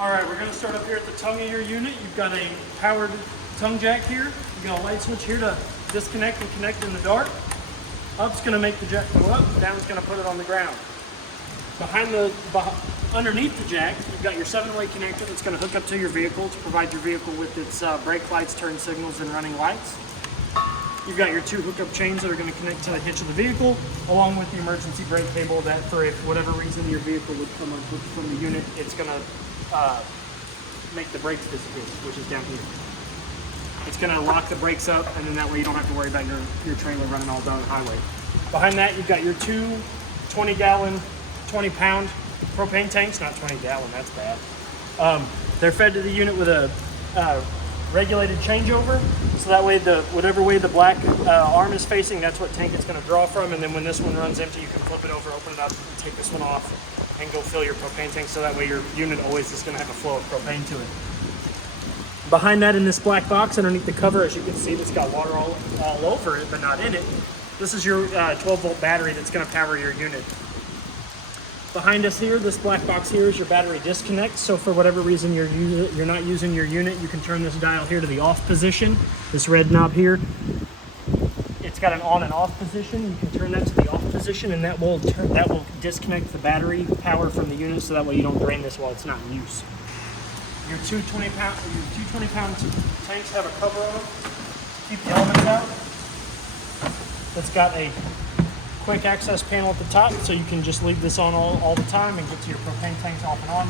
All right, we're gonna start up here at the tongue of your unit. You've got a powered tongue jack here. You've got a light switch here to disconnect and connect in the dark. Up's gonna make the jack go up, down's gonna put it on the ground. Underneath the jack, you've got your 7-way connector that's gonna hook up to your vehicle to provide your vehicle with its brake lights, turn signals, and running lights. You've got your 2 hookup chains that are gonna connect to the hitch of the vehicle, along with the emergency brake cable that for if whatever reason your vehicle would come unhooked from the unit, it's gonna make the brakes disappear, which is down here. It's gonna lock the brakes up, and then that way you don't have to worry about your trailer running all down the highway. Behind that, you've got your 2 20-gallon, 20-pound propane tanks, not 20-gallon, that's bad. They're fed to the unit with a regulated changeover, so that way whatever way the black arm is facing, that's what tank it's going to draw from, and then when this one runs empty, you can flip it over, open it up, and take this one off, and go fill your propane tank, so that way your unit always is going to have a flow of propane to it. Behind that, in this black box, underneath the cover, as you can see, that's got water all over it, but not in it, this is your 12-volt battery that's going to power your unit. Behind us here, this black box here is your battery disconnect. So for whatever reason you're not using your unit, you can turn this dial here to the off position. This red knob here, it's got an on and off position. You can turn that to the off position, and that will disconnect the battery power from the unit, so that way you don't drain this while it's not in use. Your 2 20-pound tanks have a cover on them to keep the elements out. It's got a quick access panel at the top, so you can just leave this on all the time and get to your propane tanks off and on.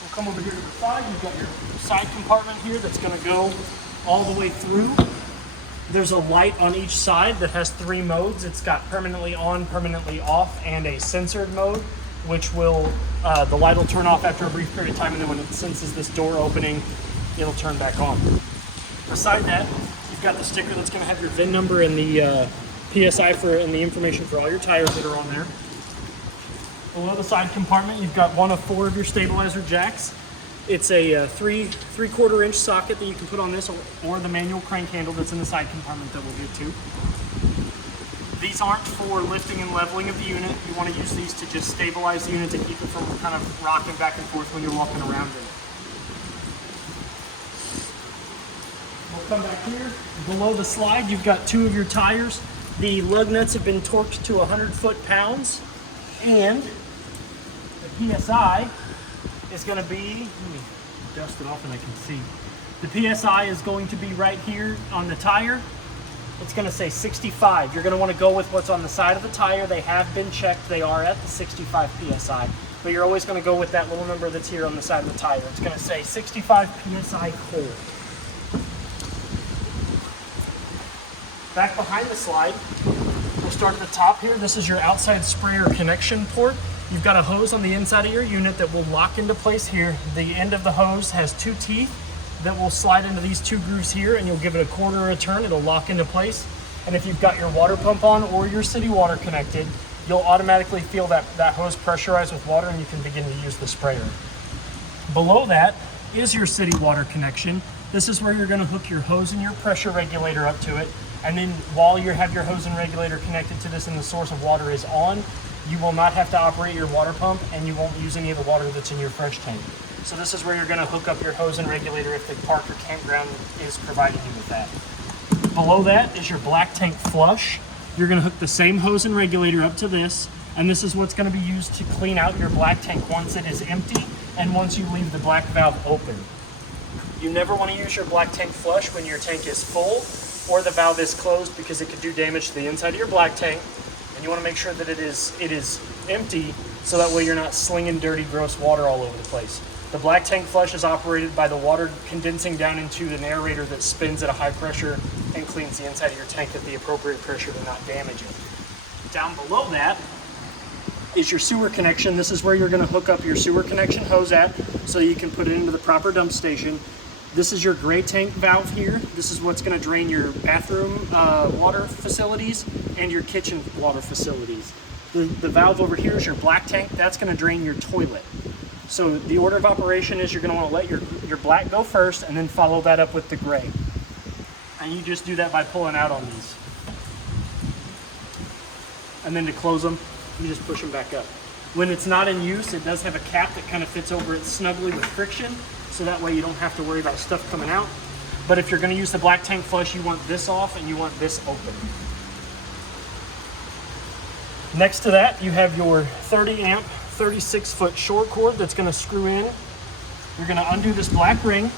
We'll come over here to the side. You've got your side compartment here that's going to go all the way through. There's a light on each side that has 3 modes. It's got permanently on, permanently off, and a censored mode, which will, the light will turn off after a brief period of time, and then when it senses this door opening, it'll turn back on. Beside that, you've got the sticker that's going to have your VIN number and the PSI and the information for all your tires that are on there. Below the side compartment, you've got one of 4 of your stabilizer jacks. It's a 3/4 inch socket that you can put on this, or the manual crank handle that's in the side compartment that we'll get to. These aren't for lifting and leveling of the unit. You want to use these to just stabilize the unit to keep it from kind of rocking back and forth when you're walking around in it. Come back here. Below the slide, you've got 2 of your tires. The lug nuts have been torqued to 100 foot-pounds, and the PSI is going to be, let me dust it off and I can see. The PSI is going to be right here on the tire. It's going to say 65. You're going to want to go with what's on the side of the tire. They have been checked. They are at the 65 PSI, but you're always going to go with that little number that's here on the side of the tire. It's going to say 65 PSI cold. Back behind the slide, we'll start at the top here. This is your outside sprayer connection port. You've got a hose on the inside of your unit that will lock into place here. The end of the hose has 2 teeth that will slide into these 2 grooves here, and you'll give it a quarter of a turn. It'll lock into place. And if you've got your water pump on or your city water connected, you'll automatically feel that hose pressurized with water, and you can begin to use the sprayer. Below that is your city water connection. This is where you're going to hook your hose and your pressure regulator up to it. And then while you have your hose and regulator connected to this and the source of water is on, you will not have to operate your water pump, and you won't use any of the water that's in your fresh tank. So this is where you're going to hook up your hose and regulator if the park or campground is providing you with that. Below that is your black tank flush. You're going to hook the same hose and regulator up to this, and this is what's going to be used to clean out your black tank once it is empty and once you leave the black valve open. You never want to use your black tank flush when your tank is full or the valve is closed, because it could do damage to the inside of your black tank, and you want to make sure that it is empty, so that way you're not slinging dirty, gross water all over the place. The black tank flush is operated by the water condensing down into an aerator that spins at a high pressure and cleans the inside of your tank at the appropriate pressure to not damage it. Down below that is your sewer connection. This is where you're going to hook up your sewer connection hose at, so you can put it into the proper dump station. This is your gray tank valve here. This is what's going to drain your bathroom water facilities and your kitchen water facilities. The valve over here is your black tank. That's going to drain your toilet. So the order of operation is you're going to want to let your black go first, and then follow that up with the gray. And you just do that by pulling out on these. And then to close them, you just push them back up. When it's not in use, it does have a cap that kind of fits over it snugly with friction, so that way you don't have to worry about stuff coming out. But if you're going to use the black tank flush, you want this off and you want this open. Next to that, you have your 30 amp, 36 foot short cord that's going to screw in. You're going to undo this black ring.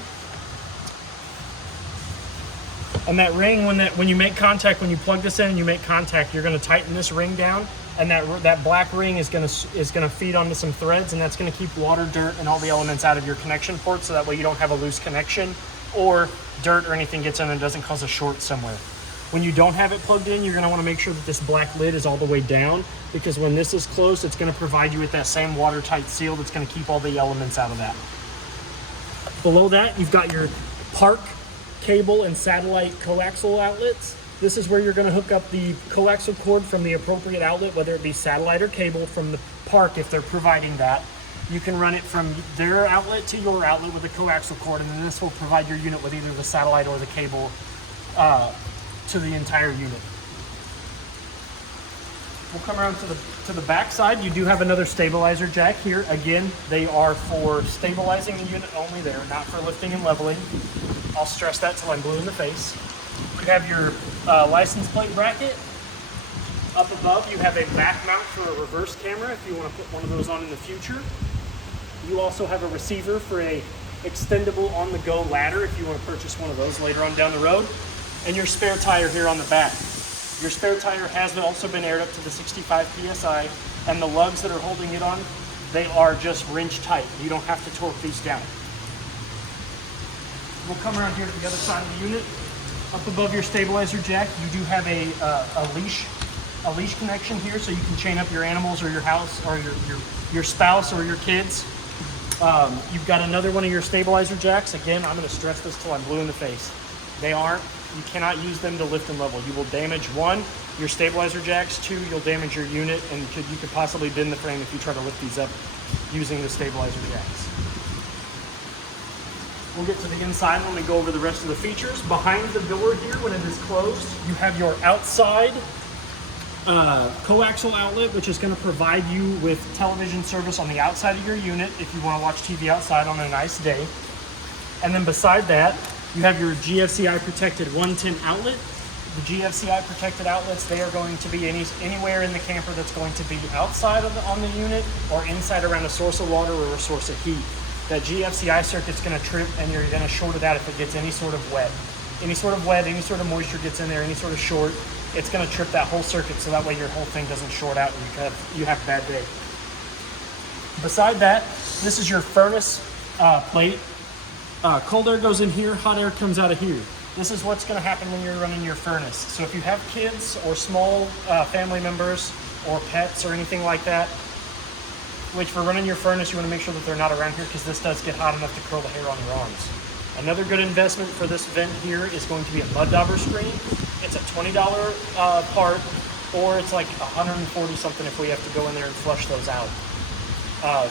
And that ring, when you make contact, when you plug this in and you make contact, you're going to tighten this ring down, and that black ring is going to feed onto some threads, and that's going to keep water, dirt, and all the elements out of your connection port, so that way you don't have a loose connection or dirt or anything gets in and doesn't cause a short somewhere. When you don't have it plugged in, you're going to want to make sure that this black lid is all the way down, because when this is closed, it's going to provide you with that same watertight seal that's going to keep all the elements out of that. Below that, you've got your park cable and satellite coaxial outlets. This is where you're going to hook up the coaxial cord from the appropriate outlet, whether it be satellite or cable from the park if they're providing that. You can run it from their outlet to your outlet with a coaxial cord, and then this will provide your unit with either the satellite or the cable to the entire unit. We'll come around to the back side. You do have another stabilizer jack here. Again, they are for stabilizing the unit only. They are not for lifting and leveling. I'll stress that till I'm blue in the face. You have your license plate bracket. Up above, you have a back mount for a reverse camera if you want to put one of those on in the future. You also have a receiver for a extendable on-the-go ladder if you want to purchase one of those later on down the road. And your spare tire here on the back. Your spare tire has also been aired up to the 65 PSI, and the lugs that are holding it on, they are just wrench tight. You don't have to torque these down. We'll come around here to the other side of the unit. Up above your stabilizer jack, you do have a leash connection here, so you can chain up your animals or your house or your spouse or your kids. You've got another one of your stabilizer jacks. Again, I'm going to stress this till I'm blue in the face. You cannot use them to lift and level. You will damage one, your stabilizer jacks, two, you'll damage your unit, and you could possibly bend the frame if you try to lift these up using the stabilizer jacks. We'll get to the inside when we go over the rest of the features. Behind the door here, when it is closed, you have your outside coaxial outlet, which is going to provide you with television service on the outside of your unit if you want to watch TV outside on a nice day. And then beside that, you have your GFCI protected 110 outlet. The GFCI protected outlets, they are going to be anywhere in the camper that's going to be outside on the unit or inside around a source of water or a source of heat. That GFCI circuit's going to trip, and you're going to short it out if it gets any sort of wet. Any sort of wet, any sort of moisture gets in there, any sort of short, it's going to trip that whole circuit, so that way your whole thing doesn't short out and you have a bad day. Beside that, this is your furnace plate. Cold air goes in here, hot air comes out of here. This is what's going to happen when you're running your furnace. So if you have kids or small family members or pets or anything like that, which for running your furnace, you want to make sure that they're not around here, because this does get hot enough to curl the hair on your arms. Another good investment for this vent here is going to be a mud dauber screen. It's a $20 part, or it's like $140 something if we have to go in there and flush those out.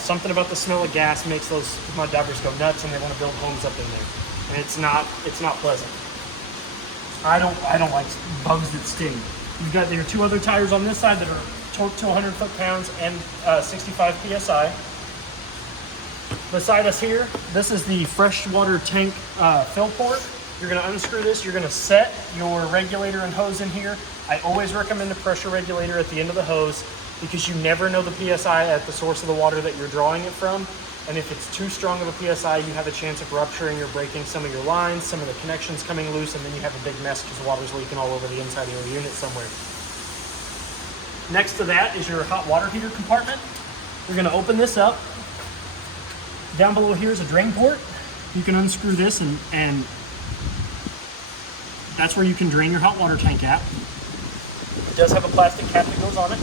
Something about the smell of gas makes those mud daubers go nuts, and they want to build homes up in there, and it's not pleasant. I don't like bugs that sting. You've got your two other tires on this side that are torqued to 100 foot-pounds and 65 PSI. Beside us here, this is the freshwater tank fill port. You're going to unscrew this. You're going to set your regulator and hose in here. I always recommend a pressure regulator at the end of the hose, because you never know the PSI at the source of the water that you're drawing it from. And if it's too strong of a PSI, you have a chance of rupturing or breaking some of your lines, some of the connections coming loose, and then you have a big mess because the water's leaking all over the inside of your unit somewhere. Next to that is your hot water heater compartment. We're going to open this up. Down below here is a drain port. You can unscrew this, and that's where you can drain your hot water tank at. It does have a plastic cap that goes on it.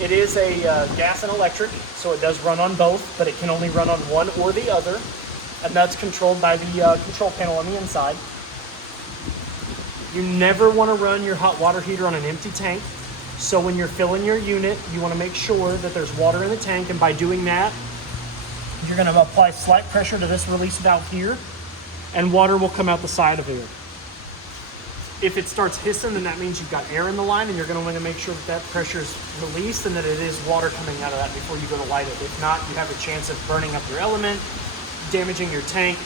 It is a gas and electric, so it does run on both, but it can only run on one or the other, and that's controlled by the control panel on the inside. You never want to run your hot water heater on an empty tank, so when you're filling your unit, you want to make sure that there's water in the tank, and by doing that, you're going to apply slight pressure to this release valve here, and water will come out the side of here. If it starts hissing, then that means you've got air in the line, and you're going to want to make sure that that pressure is released and that it is water coming out of that before you go to light it. If not, you have a chance of burning up your element, damaging your tank,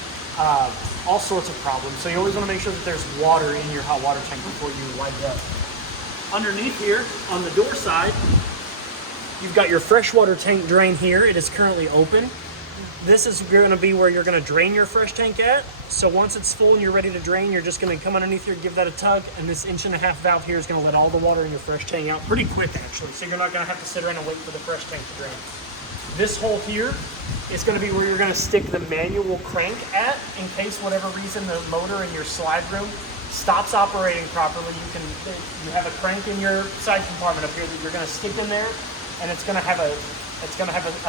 all sorts of problems. So you always want to make sure that there's water in your hot water tank before you light it up. Underneath here, on the door side, you've got your freshwater tank drain here. It is currently open. This is going to be where you're going to drain your fresh tank at. So once it's full and you're ready to drain, you're just going to come underneath here, give that a tug, and this 1.5-inch valve here is going to let all the water in your fresh tank out pretty quick, actually. So you're not going to have to sit around and wait for the fresh tank to drain. This hole here is going to be where you're going to stick the manual crank at, in case whatever reason the motor in your slide room stops operating properly. You have a crank in your side compartment up here that you're going to stick in there, and it's going to have a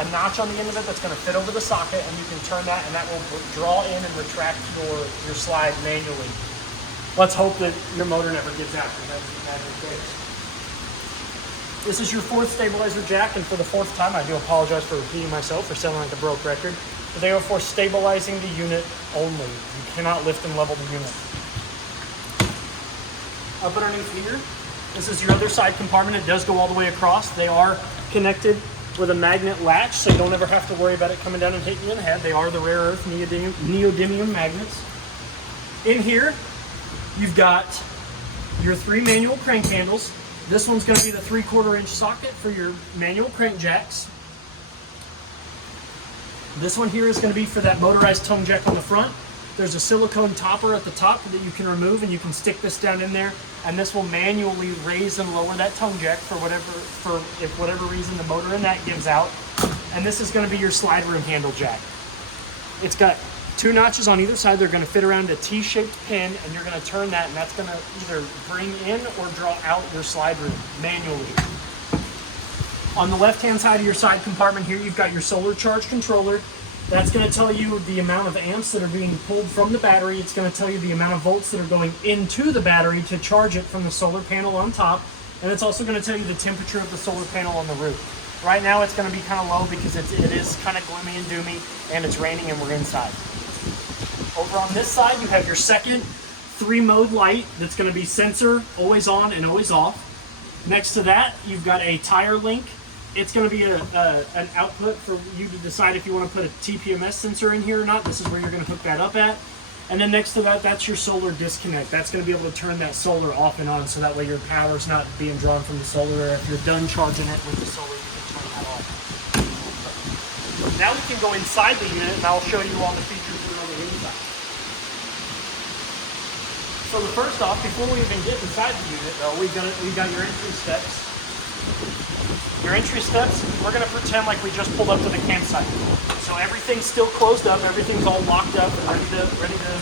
notch on the end of it that's going to fit over the socket, and you can turn that, and that will draw in and retract your slide manually. Let's hope that your motor never gives out, because that's the case. This is your 4th stabilizer jack, and for the 4th time, I do apologize for repeating myself for sounding like a broke record, but they are for stabilizing the unit only. You cannot lift and level the unit. Up underneath here, this is your other side compartment. It does go all the way across. They are connected with a magnet latch, so you don't ever have to worry about it coming down and hitting you in the head. They are the rare earth neodymium magnets. In here, you've got your 3 manual crank handles. This one's going to be the 3/4-inch socket for your manual crank jacks. This one here is going to be for that motorized tongue jack on the front. There's a silicone topper at the top that you can remove, and you can stick this down in there, and this will manually raise and lower that tongue jack for whatever reason the motor in that gives out. And this is going to be your slide room handle jack. It's got 2 notches on either side. They're going to fit around a T-shaped pin, and you're going to turn that, and that's going to either bring in or draw out your slide room manually. On the left-hand side of your side compartment here, you've got your solar charge controller. That's going to tell you the amount of amps that are being pulled from the battery. It's going to tell you the amount of volts that are going into the battery to charge it from the solar panel on top. And it's also going to tell you the temperature of the solar panel on the roof. Right now it's going to be kind of low because it is kind of gloomy and doomy, and it's raining and we're inside. Over on this side, you have your second 3-mode light that's going to be sensor, always on and always off. Next to that, you've got a tire link. It's going to be an output for you to decide if you want to put a TPMS sensor in here or not. This is where you're going to hook that up at. And then next to that, that's your solar disconnect. That's going to be able to turn that solar off and on, so that way your power's not being drawn from the solar, or if you're done charging it with the solar, you can turn that off. Now we can go inside the unit, and I'll show you all the features that are on the inside. So the first off, before we even get inside the unit, though, we got your entry steps. Your entry steps, we're going to pretend like we just pulled up to the campsite. So everything's still closed up, everything's all locked up and ready to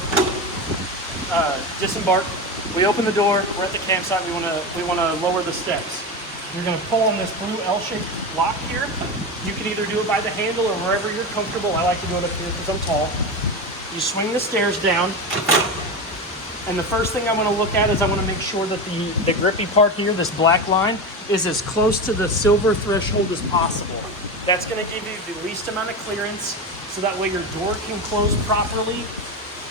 disembark. We open the door, we're at the campsite, we want to lower the steps. You're going to pull on this blue L-shaped lock here. You can either do it by the handle or wherever you're comfortable. I like to do it up here because I'm tall. You swing the stairs down. And the first thing I want to look at is I want to make sure that the grippy part here, this black line, is as close to the silver threshold as possible. That's going to give you the least amount of clearance, so that way your door can close properly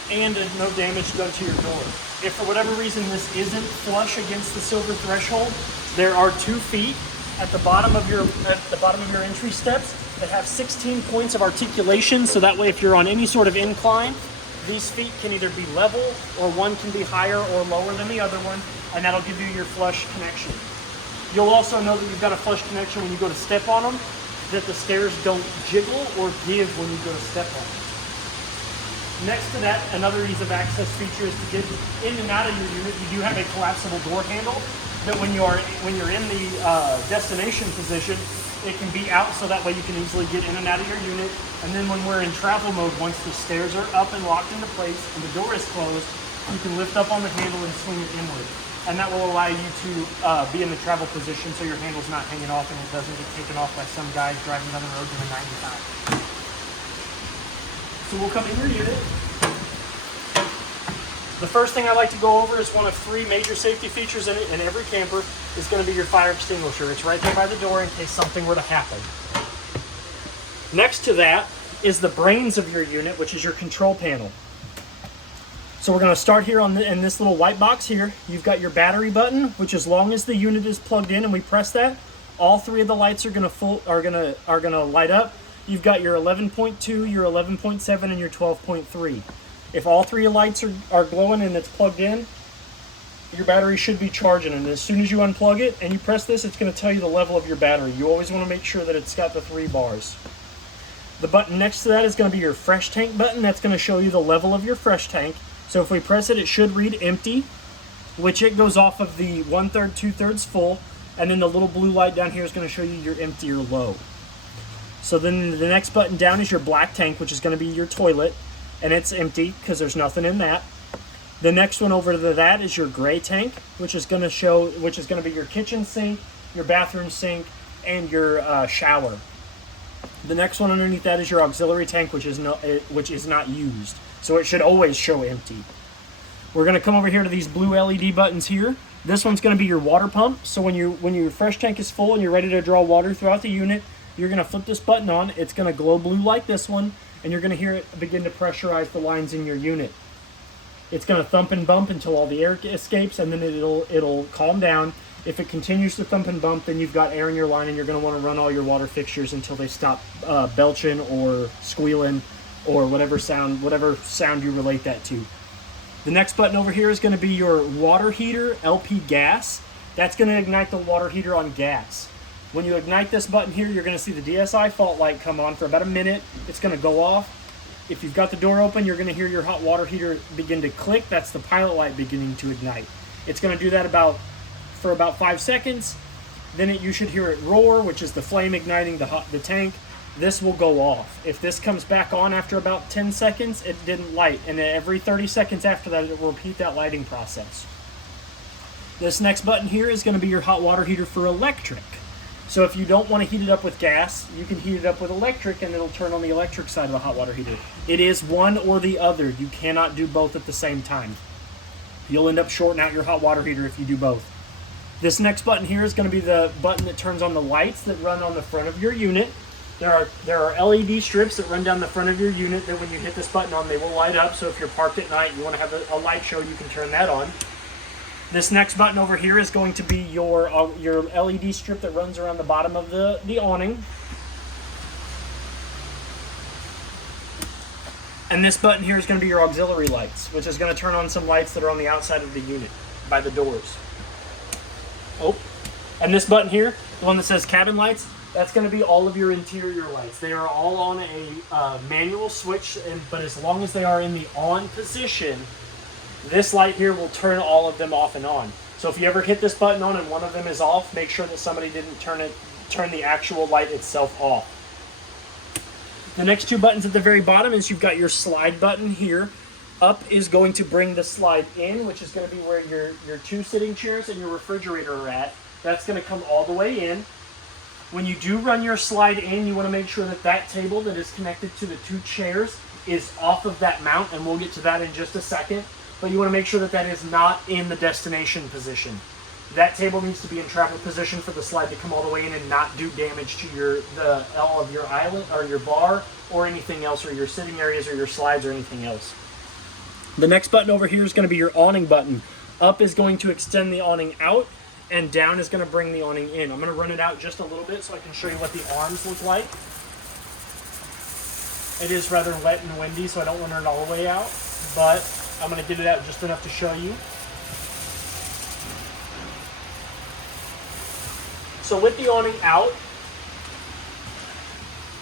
and no damage done to your door. If for whatever reason this isn't flush against the silver threshold, there are 2 feet at the bottom of your entry steps that have 16 points of articulation, so that way if you're on any sort of incline, these feet can either be level, or one can be higher or lower than the other one, and that'll give you your flush connection. You'll also know that you've got a flush connection when you go to step on them, that the stairs don't jiggle or give when you go to step on them. Next to that, another ease of access feature is to get in and out of your unit. You do have a collapsible door handle that when you're in the destination position, it can be out, so that way you can easily get in and out of your unit. And then when we're in travel mode, once the stairs are up and locked into place and the door is closed, you can lift up on the handle and swing it inward. And that will allow you to be in the travel position, so your handle's not hanging off and it doesn't get taken off by some guy driving down the road doing 95. So we'll come in your unit. The first thing I like to go over is one of 3 major safety features in it, and every camper is going to be your fire extinguisher. It's right there by the door in case something were to happen. Next to that is the brains of your unit, which is your control panel. So we're going to start here in this little white box here. You've got your battery button, which as long as the unit is plugged in and we press that, all three of the lights are going to light up. You've got your 11.2, your 11.7, and your 12.3. If all three lights are glowing and it's plugged in, your battery should be charging. And as soon as you unplug it and you press this, it's going to tell you the level of your battery. You always want to make sure that it's got the 3 bars. The button next to that is going to be your fresh tank button. That's going to show you the level of your fresh tank. So if we press it, it should read empty, which it goes off of the 1/3, 2/3 full, and then the little blue light down here is going to show you your empty or low. So then the next button down is your black tank, which is going to be your toilet, and it's empty because there's nothing in that. The next one over to that is your gray tank, which is going to be your kitchen sink, your bathroom sink, and your shower. The next one underneath that is your auxiliary tank, which is not used. So it should always show empty. We're going to come over here to these blue LED buttons here. This one's going to be your water pump. So when your fresh tank is full and you're ready to draw water throughout the unit, you're going to flip this button on. It's going to glow blue like this one, and you're going to hear it begin to pressurize the lines in your unit. It's going to thump and bump until all the air escapes, and then it'll calm down. If it continues to thump and bump, then you've got air in your line, and you're going to want to run all your water fixtures until they stop belching or squealing, or whatever sound you relate that to. The next button over here is going to be your water heater LP gas. That's going to ignite the water heater on gas. When you ignite this button here, you're going to see the DSI fault light come on for about a minute. It's going to go off. If you've got the door open, you're going to hear your hot water heater begin to click. That's the pilot light beginning to ignite. It's going to do that for about 5 seconds. Then you should hear it roar, which is the flame igniting the tank. This will go off. If this comes back on after about 10 seconds, it didn't light. And every 30 seconds after that, it will repeat that lighting process. This next button here is going to be your hot water heater for electric. So if you don't want to heat it up with gas, you can heat it up with electric, and it'll turn on the electric side of the hot water heater. It is one or the other. You cannot do both at the same time. You'll end up shorting out your hot water heater if you do both. This next button here is going to be the button that turns on the lights that run on the front of your unit. There are LED strips that run down the front of your unit that when you hit this button on, they will light up. So if you're parked at night, you want to have a light show, you can turn that on. This next button over here is going to be your LED strip that runs around the bottom of the awning. And this button here is going to be your auxiliary lights, which is going to turn on some lights that are on the outside of the unit by the doors. Oh, and this button here, the one that says cabin lights, that's going to be all of your interior lights. They are all on a manual switch, but as long as they are in the on position, this light here will turn all of them off and on. So if you ever hit this button on and one of them is off, make sure that somebody didn't turn the actual light itself off. The next two buttons at the very bottom is you've got your slide button here. Up is going to bring the slide in, which is going to be where your 2 sitting chairs and your refrigerator are at. That's going to come all the way in. When you do run your slide in, you want to make sure that that table that is connected to the 2 chairs is off of that mount, and we'll get to that in just a second. But you want to make sure that that is not in the destination position. That table needs to be in travel position for the slide to come all the way in and not do damage to the L of your island or your bar or anything else, or your sitting areas or your slides or anything else. The next button over here is going to be your awning button. Up is going to extend the awning out, and down is going to bring the awning in. I'm going to run it out just a little bit so I can show you what the arms look like. It is rather wet and windy, so I don't want to run it all the way out, but I'm going to get it out just enough to show you. So with the awning out,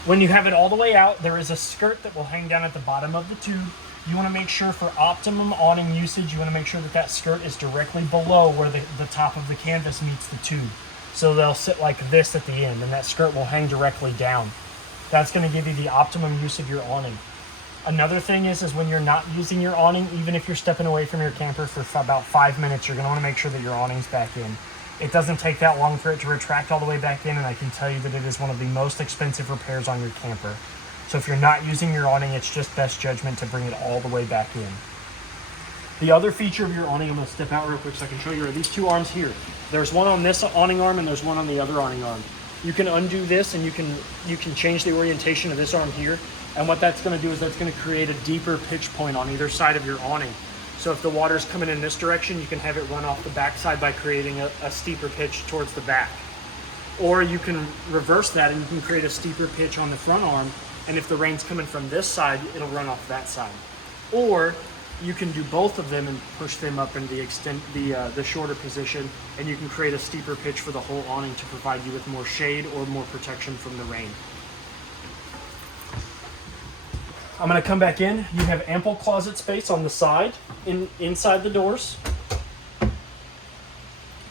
when you have it all the way out, there is a skirt that will hang down at the bottom of the tube. You want to make sure for optimum awning usage, you want to make sure that that skirt is directly below where the top of the canvas meets the tube. So they'll sit like this at the end, and that skirt will hang directly down. That's going to give you the optimum use of your awning. Another thing is when you're not using your awning, even if you're stepping away from your camper for about 5 minutes, you're going to want to make sure that your awning's back in. It doesn't take that long for it to retract all the way back in, and I can tell you that it is one of the most expensive repairs on your camper. So if you're not using your awning, it's just best judgment to bring it all the way back in. The other feature of your awning, I'm going to step out real quick so I can show you, are these 2 arms here. There's one on this awning arm and there's one on the other awning arm. You can undo this and you can change the orientation of this arm here. And what that's going to do is that's going to create a deeper pitch point on either side of your awning. So if the water's coming in this direction, you can have it run off the backside by creating a steeper pitch towards the back. Or you can reverse that and you can create a steeper pitch on the front arm, and if the rain's coming from this side, it'll run off that side. Or you can do both of them and push them up in the shorter position, and you can create a steeper pitch for the whole awning to provide you with more shade or more protection from the rain. I'm going to come back in. You have ample closet space on the side, inside the doors.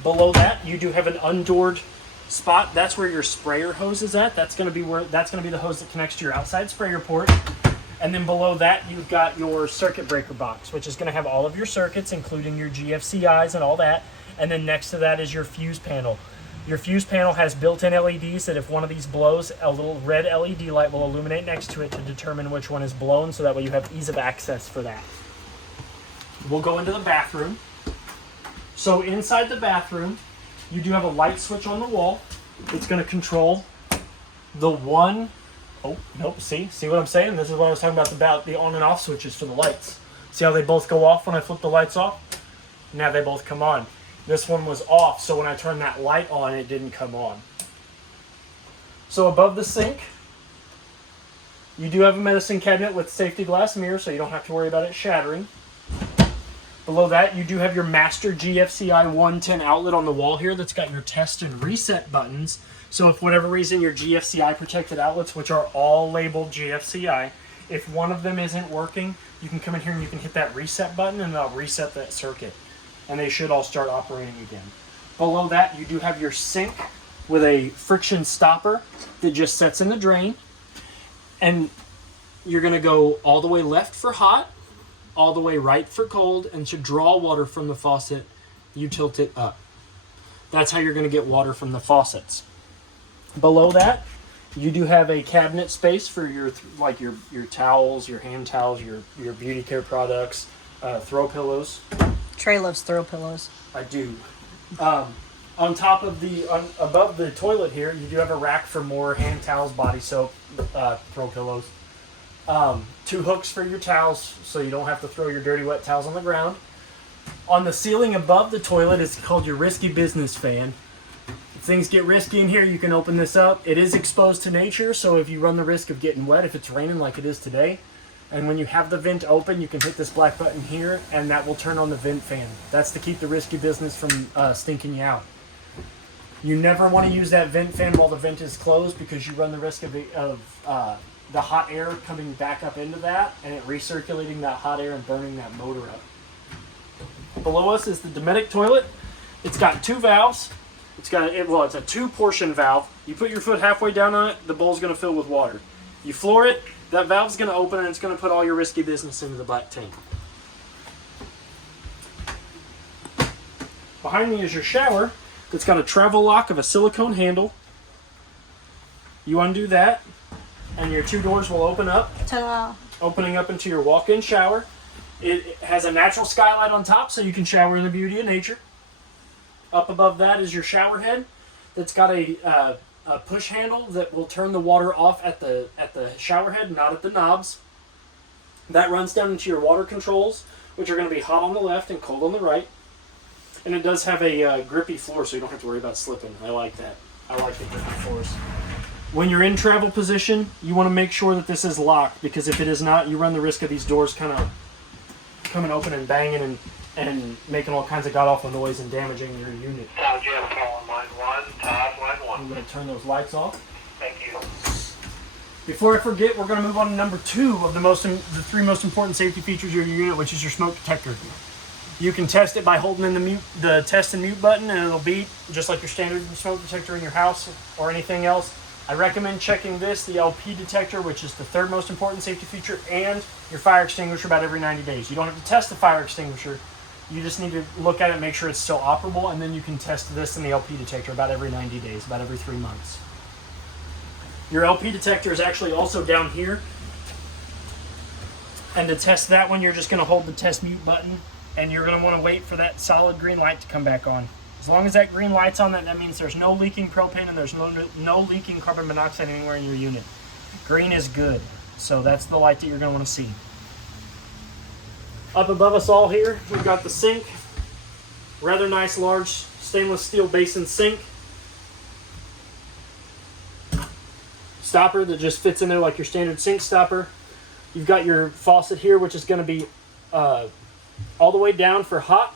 Below that, you do have an undoored spot. That's where your sprayer hose is at. That's going to be the hose that connects to your outside sprayer port. And then below that, you've got your circuit breaker box, which is going to have all of your circuits, including your GFCIs and all that. And then next to that is your fuse panel. Your fuse panel has built-in LEDs that if one of these blows, a little red LED light will illuminate next to it to determine which one is blown, so that way you have ease of access for that. We'll go into the bathroom. So inside the bathroom, you do have a light switch on the wall. It's going to control the one... Oh, nope, see what I'm saying? This is what I was talking about the on and off switches for the lights. See how they both go off when I flip the lights off? Now they both come on. This one was off, so when I turned that light on, it didn't come on. So above the sink, you do have a medicine cabinet with safety glass mirror, so you don't have to worry about it shattering. Below that, you do have your master GFCI 110 outlet on the wall here that's got your test and reset buttons. So if for whatever reason your GFCI protected outlets, which are all labeled GFCI, if one of them isn't working, you can come in here and you can hit that reset button and it'll reset that circuit. And they should all start operating again. Below that, you do have your sink with a friction stopper that just sets in the drain. And you're going to go all the way left for hot, all the way right for cold, and to draw water from the faucet, you tilt it up. That's how you're going to get water from the faucets. Below that, you do have a cabinet space for your towels, your hand towels, your beauty care products, throw pillows. Trey loves throw pillows. I do. On top of above the toilet here, you do have a rack for more hand towels, body soap, throw pillows. 2 hooks for your towels, so you don't have to throw your dirty, wet towels on the ground. On the ceiling above the toilet is called your risky business fan. If things get risky in here, you can open this up. It is exposed to nature, so if you run the risk of getting wet, if it's raining like it is today, and when you have the vent open, you can hit this black button here, and that will turn on the vent fan. That's to keep the risky business from stinking you out. You never want to use that vent fan while the vent is closed, because you run the risk of the hot air coming back up into that, and it recirculating that hot air and burning that motor up. Below us is the Dometic toilet. It's got 2 valves. It's a 2-portion valve. You put your foot halfway down on it, the bowl's going to fill with water. You floor it, that valve's going to open, and it's going to put all your risky business into the black tank. Behind me is your shower. It's got a travel lock of a silicone handle. You undo that, and your 2 doors will open up. Ta-da! Opening up into your walk-in shower. It has a natural skylight on top, so you can shower in the beauty of nature. Up above that is your shower head. That's got a push handle that will turn the water off at the shower head, not at the knobs. That runs down into your water controls, which are going to be hot on the left and cold on the right. And it does have a grippy floor, so you don't have to worry about slipping. I like that. I like the grippy floors. When you're in travel position, you want to make sure that this is locked, because if it is not, you run the risk of these doors kind of coming open and banging and making all kinds of god-awful noise and damaging your unit. Todd, Jim, call on line 1. Todd, line 1. I'm going to turn those lights off. Thank you. Before I forget, we're going to move on to number 2 of the 3 most important safety features of your unit, which is your smoke detector. You can test it by holding in the test and mute button, and it'll beep just like your standard smoke detector in your house or anything else. I recommend checking the LP detector, which is the 3rd most important safety feature, and your fire extinguisher about every 90 days. You don't have to test the fire extinguisher. You just need to look at it and make sure it's still operable, and then you can test this and the LP detector about every 90 days, about every 3 months. Your LP detector is actually also down here. And to test that one, you're just going to hold the test mute button, and you're going to want to wait for that solid green light to come back on. As long as that green light's on, that means there's no leaking propane and there's no leaking carbon monoxide anywhere in your unit. Green is good, so that's the light that you're going to want to see. Up above us all here, we've got the sink. Rather nice large stainless steel basin sink. Stopper that just fits in there like your standard sink stopper. You've got your faucet here, which is going to be all the way down for hot,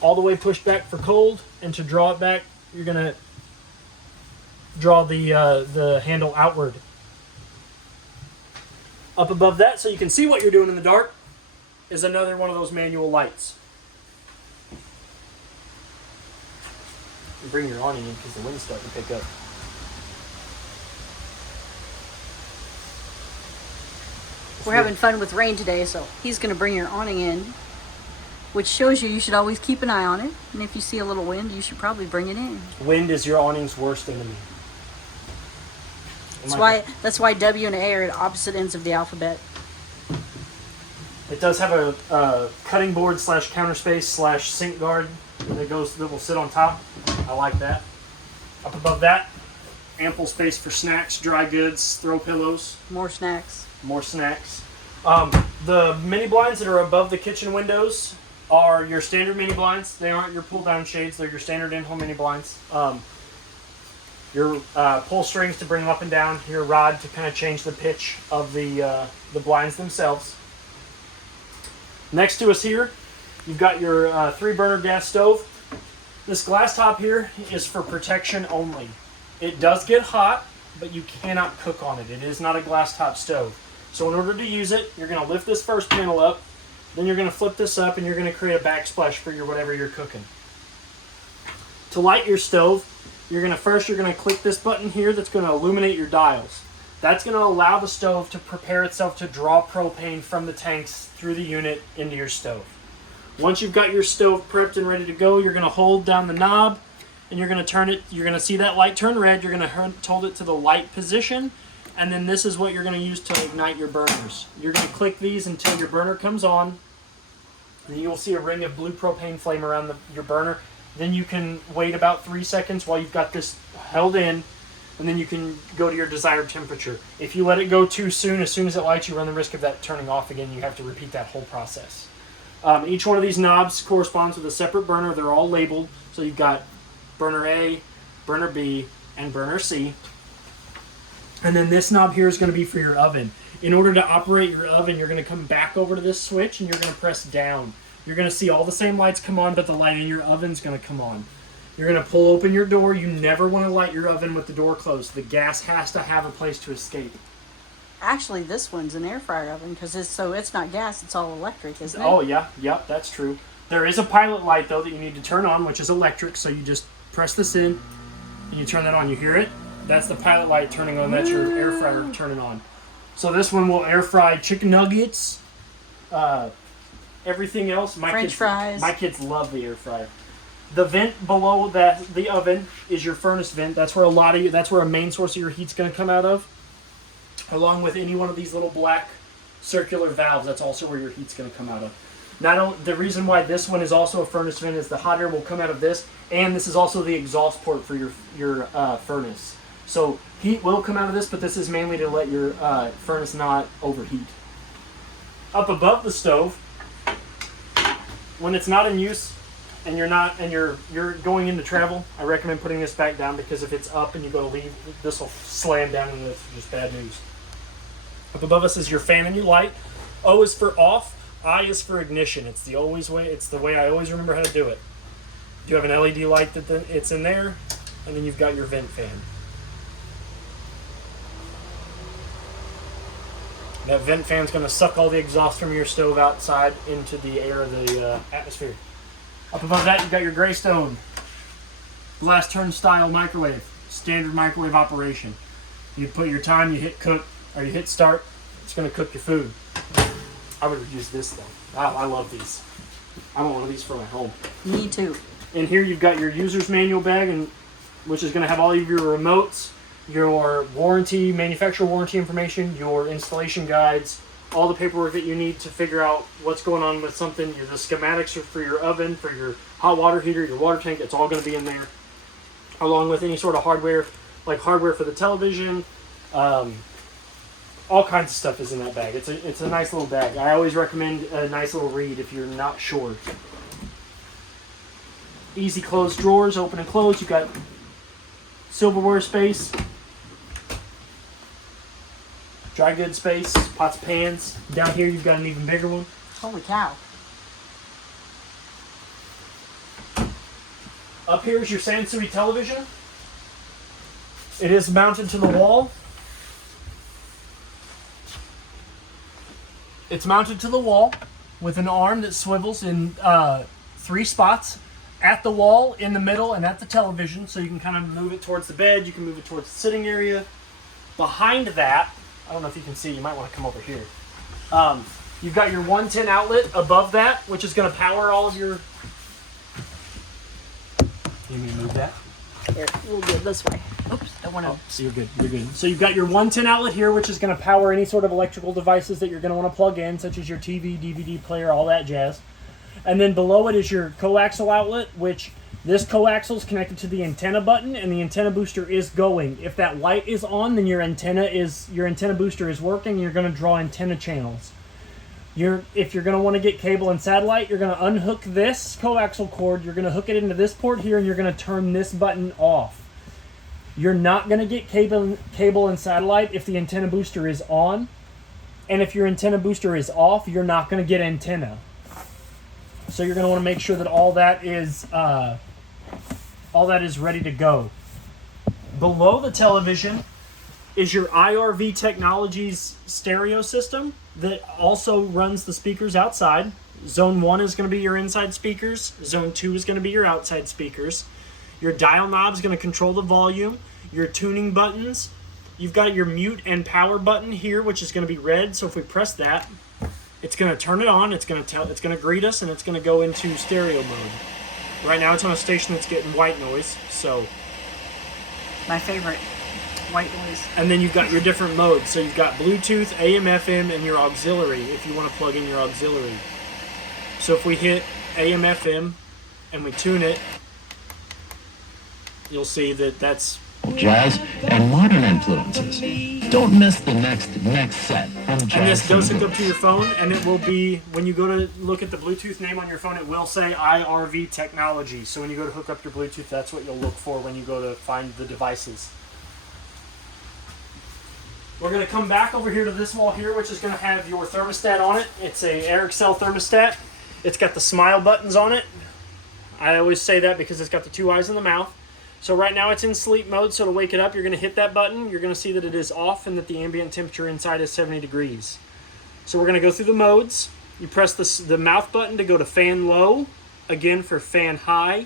all the way pushed back for cold, and to draw it back, you're going to draw the handle outward. Up above that, so you can see what you're doing in the dark, is another one of those manual lights. Bring your awning in because the wind's starting to pick up. We're having fun with rain today, so he's going to bring your awning in, which shows you should always keep an eye on it. And if you see a little wind, you should probably bring it in. Wind is your awning's worst enemy. That's why W and A are at opposite ends of the alphabet. It does have a cutting board / counter space / sink guard that will sit on top. I like that. Up above that, ample space for snacks, dry goods, throw pillows. More snacks. More snacks. The mini blinds that are above the kitchen windows are your standard mini blinds. They aren't your pull down shades. They're your standard in-home mini blinds. Your pull strings to bring them up and down. Your rod to kind of change the pitch of the blinds themselves. Next to us here, you've got your 3-burner gas stove. This glass top here is for protection only. It does get hot, but you cannot cook on it. It is not a glass top stove. So in order to use it, you're going to lift this first panel up, then you're going to flip this up, and you're going to create a backsplash for your whatever you're cooking. To light your stove, you're going to click this button here that's going to illuminate your dials. That's going to allow the stove to prepare itself to draw propane from the tanks through the unit into your stove. Once you've got your stove prepped and ready to go, you're going to hold down the knob and you're going to turn it. You're going to see that light turn red. You're going to hold it to the light position, and then this is what you're going to use to ignite your burners. You're going to click these until your burner comes on. Then you will see a ring of blue propane flame around your burner. Then you can wait about 3 seconds while you've got this held in, and then you can go to your desired temperature. If you let it go too soon, as soon as it lights, you run the risk of that turning off again. You have to repeat that whole process. Each one of these knobs corresponds with a separate burner. They're all labeled. So you've got burner A, burner B, and burner C. And then this knob here is going to be for your oven. In order to operate your oven, you're going to come back over to this switch and you're going to press down. You're going to see all the same lights come on, but the light in your oven's going to come on. You're going to pull open your door. You never want to light your oven with the door closed. The gas has to have a place to escape. Actually, this one's an air fryer oven because it's not gas, it's all electric, isn't it? Oh, yeah. Yep, that's true. There is a pilot light, though, that you need to turn on, which is electric. So you just press this in and you turn that on. You hear it? That's the pilot light turning on. That's your air fryer turning on. So this one will air fry chicken nuggets, everything else. French fries. My kids love the air fryer. The vent below the oven is your furnace vent. That's where a main source of your heat's going to come out of. Along with any one of these little black circular valves, that's also where your heat's going to come out of. The reason why this one is also a furnace vent is the hot air will come out of this, and this is also the exhaust port for your furnace. So heat will come out of this, but this is mainly to let your furnace not overheat. Up above the stove, when it's not in use and you're going into travel, I recommend putting this back down, because if it's up and you go to leave, this will slam down and it's just bad news. Up above us is your fan and your light. O is for off, I is for ignition. It's the way I always remember how to do it. You have an LED light it's in there, and then you've got your vent fan. That vent fan's going to suck all the exhaust from your stove outside into the air of the atmosphere. Up above that, you've got your Greystone blast turn style microwave, standard microwave operation. You put your time, you hit cook, or you hit start, it's going to cook your food. I would use this though. I love these. I want one of these for my home. Me too. And here you've got your user's manual bag, which is going to have all of your remotes, your warranty, manufacturer warranty information, your installation guides, all the paperwork that you need to figure out what's going on with something. The schematics are for your oven, for your hot water heater, your water tank. It's all going to be in there, along with any sort of hardware, like hardware for the television, All kinds of stuff is in that bag. It's a nice little bag. I always recommend a nice little read if you're not sure. Easy closed drawers, open and close. You've got silverware space, dry goods space, pots, pans. Down here you've got an even bigger one. Holy cow. Up here is your Sansui television. It is mounted to the wall. It's mounted to the wall with an arm that swivels in 3 spots. At the wall, in the middle, and at the television, so you can kind of move it towards the bed, you can move it towards the sitting area. Behind that, I don't know if you can see, you might want to come over here. You've got your 110 outlet above that, which is going to power all of your... You need me to move that? Here, we'll go this way. Oops, don't want to... Oh, so you're good, you're good. So you've got your 110 outlet here, which is going to power any sort of electrical devices that you're going to want to plug in, such as your TV, DVD player, all that jazz. And then below it is your coaxial outlet, which this coaxial is connected to the antenna button, and the antenna booster is going. If that light is on, then your antenna booster is working, and you're going to draw antenna channels. If you're going to want to get cable and satellite, you're going to unhook this coaxial cord, you're going to hook it into this port here, and you're going to turn this button off. You're not going to get cable and satellite if the antenna booster is on, and if your antenna booster is off, you're not going to get antenna. So you're going to want to make sure that all that is ready to go. Below the television is your IRV Technologies stereo system that also runs the speakers outside. Zone 1 is going to be your inside speakers. Zone 2 is going to be your outside speakers. Your dial knob is going to control the volume. Your tuning buttons. You've got your mute and power button here, which is going to be red. So if we press that, it's going to turn it on, it's going to greet us, and it's going to go into stereo mode. Right now it's on a station that's getting white noise, so... My favorite. White noise. And then you've got your different modes. So you've got Bluetooth, AM, FM, and your auxiliary, if you want to plug in your auxiliary. So if we hit AM, FM, and we tune it, you'll see that that's... Jazz and modern influences. Don't miss the next set from Jazz. And this does hook up to your phone, and it will be, when you go to look at the Bluetooth name on your phone, it will say IRV Technology. So when you go to hook up your Bluetooth, that's what you'll look for when you go to find the devices. We're going to come back over here to this wall here, which is going to have your thermostat on it. It's a Airxcel thermostat. It's got the smile buttons on it. I always say that because it's got the 2 eyes in the mouth. So right now it's in sleep mode, so to wake it up, you're going to hit that button. You're going to see that it is off and that the ambient temperature inside is 70 degrees. So we're going to go through the modes. You press the mouth button to go to fan low, again for fan high,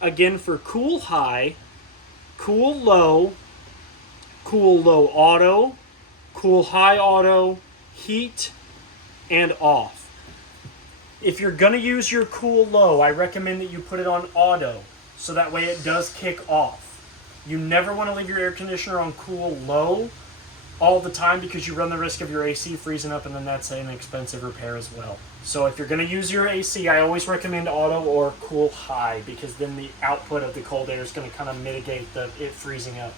again for cool high, cool low auto, cool high auto, heat, and off. If you're going to use your cool low, I recommend that you put it on auto. So that way it does kick off. You never want to leave your air conditioner on cool low all the time because you run the risk of your AC freezing up, and then that's an expensive repair as well. So if you're going to use your AC, I always recommend auto or cool high because then the output of the cold air is going to kind of mitigate it freezing up.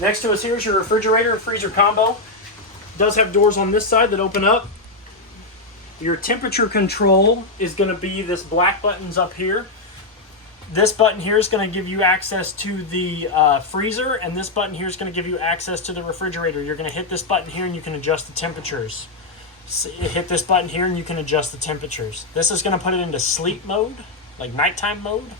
Next to us here is your refrigerator and freezer combo. It does have doors on this side that open up. Your temperature control is going to be this black buttons up here. This button here is going to give you access to the freezer, and this button here is going to give you access to the refrigerator. You're going to hit this button here and you can adjust the temperatures. So hit this button here and you can adjust the temperatures. This is going to put it into sleep mode, like nighttime mode.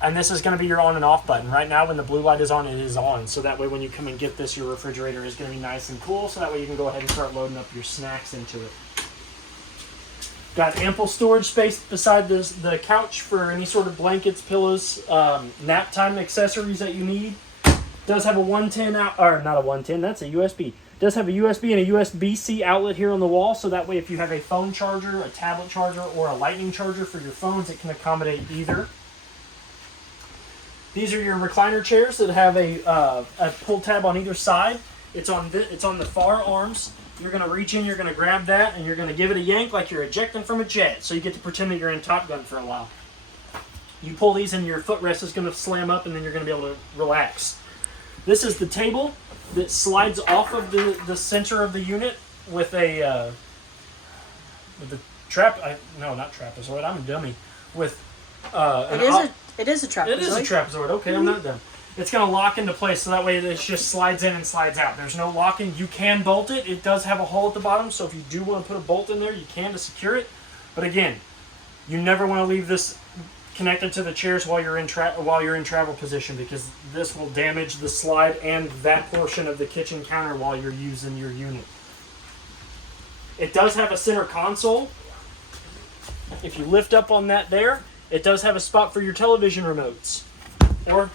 And this is going to be your on and off button. Right now when the blue light is on, it is on. So that way when you come and get this, your refrigerator is going to be nice and cool. So that way you can go ahead and start loading up your snacks into it. Got ample storage space beside the couch for any sort of blankets, pillows, nap time accessories that you need. Does have a 110 out, or not a 110, that's a USB. Does have a USB and a USB-C outlet here on the wall, so that way if you have a phone charger, a tablet charger, or a lightning charger for your phones, it can accommodate either. These are your recliner chairs that have a pull tab on either side. It's on the far arms. You're going to reach in, you're going to grab that, and you're going to give it a yank like you're ejecting from a jet. So you get to pretend that you're in Top Gun for a while. You pull these and your footrest is going to slam up, and then you're going to be able to relax. This is the table that slides off of the center of the unit with a trap. No, not trapezoid. I'm a dummy. With It is a trapezoid. It is a trapezoid. Okay, I'm not dumb. It's going to lock into place so that way it just slides in and slides out. There's no locking. You can bolt it. It does have a hole at the bottom, so if you do want to put a bolt in there, you can to secure it. But again, you never want to leave this connected to the chairs while you're in travel position, because this will damage the slide and that portion of the kitchen counter while you're using your unit. It does have a center console. If you lift up on that there, it does have a spot for your television remotes or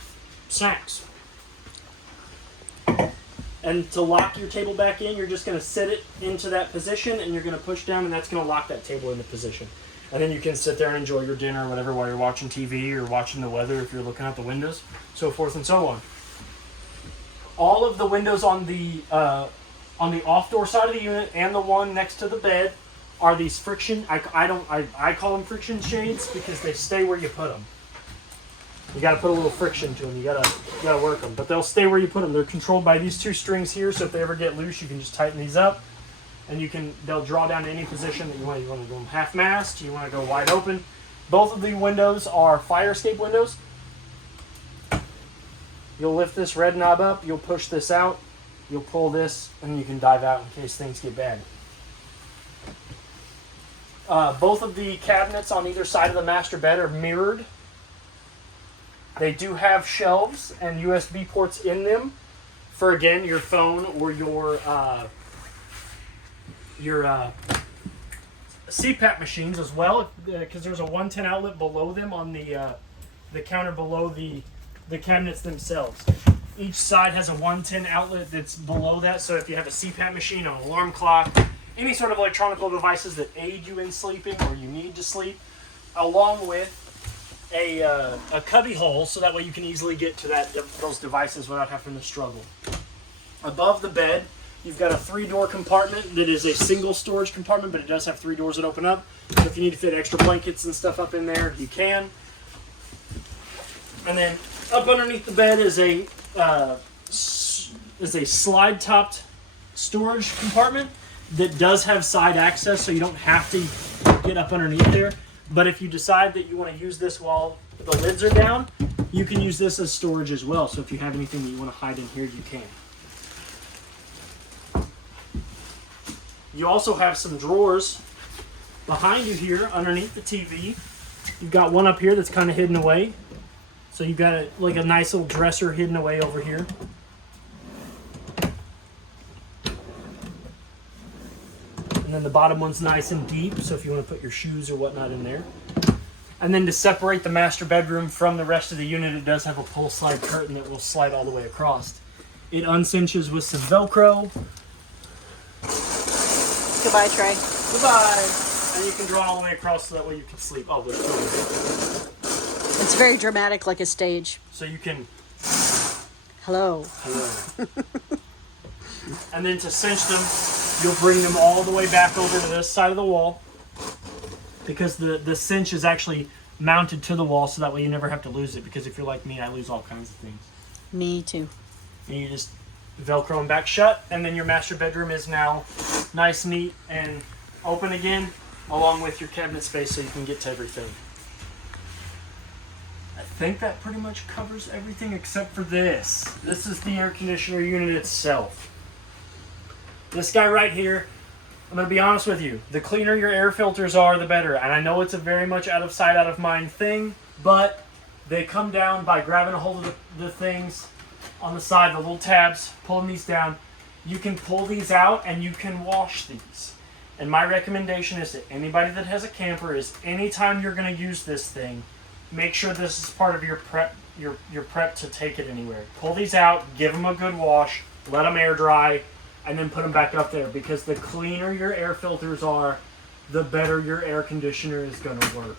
snacks. And to lock your table back in, you're just going to sit it into that position and you're going to push down, and that's going to lock that table into position. And then you can sit there and enjoy your dinner or whatever while you're watching TV or watching the weather if you're looking out the windows, so forth and so on. All of the windows on the off-door side of the unit and the one next to the bed are these friction. I call them friction shades because they stay where you put them. You got to put a little friction to them. You gotta work them, but they'll stay where you put them. They're controlled by these two strings here, so if they ever get loose, you can just tighten these up, and they'll draw down to any position that you want. You want to go half mast, you want to go wide open. Both of the windows are fire escape windows. You'll lift this red knob up, you'll push this out, you'll pull this, and you can dive out in case things get bad. Both of the cabinets on either side of the master bed are mirrored. They do have shelves and USB ports in them for, again, your phone or your CPAP machines as well, because there's a 110 outlet below them on the counter below the cabinets themselves. Each side has a 110 outlet that's below that, so if you have a CPAP machine, an alarm clock, any sort of electronic devices that aid you in sleeping or you need to sleep, along with a cubby hole, so that way you can easily get to those devices without having to struggle. Above the bed, you've got a 3-door compartment that is a single storage compartment, but it does have 3 doors that open up. So if you need to fit extra blankets and stuff up in there, you can. And then up underneath the bed is a slide-topped storage compartment that does have side access, so you don't have to get up underneath there. But if you decide that you want to use this while the lids are down, you can use this as storage as well. So if you have anything that you want to hide in here, you can. You also have some drawers behind you here underneath the TV. You've got one up here that's kind of hidden away. So you've got like a nice little dresser hidden away over here. And then the bottom one's nice and deep, so if you want to put your shoes or whatnot in there. And then to separate the master bedroom from the rest of the unit, it does have a pull slide curtain that will slide all the way across. It uncinches with some Velcro. Goodbye, Trey. Goodbye. And you can draw all the way across so that way you can sleep. Oh, there's It's very dramatic, like a stage. so you can. Hello. And then to cinch them, you'll bring them all the way back over to this side of the wall, because the cinch is actually mounted to the wall, so that way you never have to lose it, because if you're like me, I lose all kinds of things. Me too. And you just Velcro them back shut, and then your master bedroom is now nice, neat, and open again, along with your cabinet space so you can get to everything. I think that pretty much covers everything except for this. This is the air conditioner unit itself. This guy right here, I'm going to be honest with you, the cleaner your air filters are, the better. And I know it's a very much out of sight, out of mind thing, but they come down by grabbing a hold of the things on the side, the little tabs, pulling these down. You can pull these out and you can wash these. And my recommendation is that anybody that has a camper is anytime you're going to use this thing, make sure this is part of your prep, your prep to take it anywhere. Pull these out, give them a good wash, let them air dry, and then put them back up there, because the cleaner your air filters are, the better your air conditioner is going to work.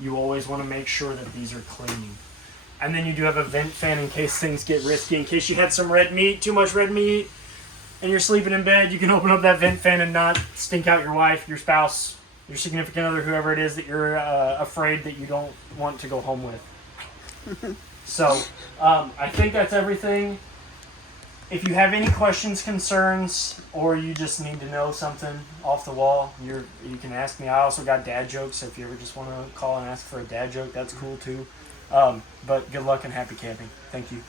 You always want to make sure that these are clean. And then you do have a vent fan in case things get risky. In case you had some red meat, too much red meat, and you're sleeping in bed, you can open up that vent fan and not stink out your wife, your spouse, your significant other, whoever it is that you're afraid that you don't want to go home with. So, I think that's everything. if you have any questions, concerns, or you just need to know something off the wall, you can ask me. I also got dad jokes, so if you ever just want to call and ask for a dad joke, that's cool too. But good luck and happy camping. Thank you.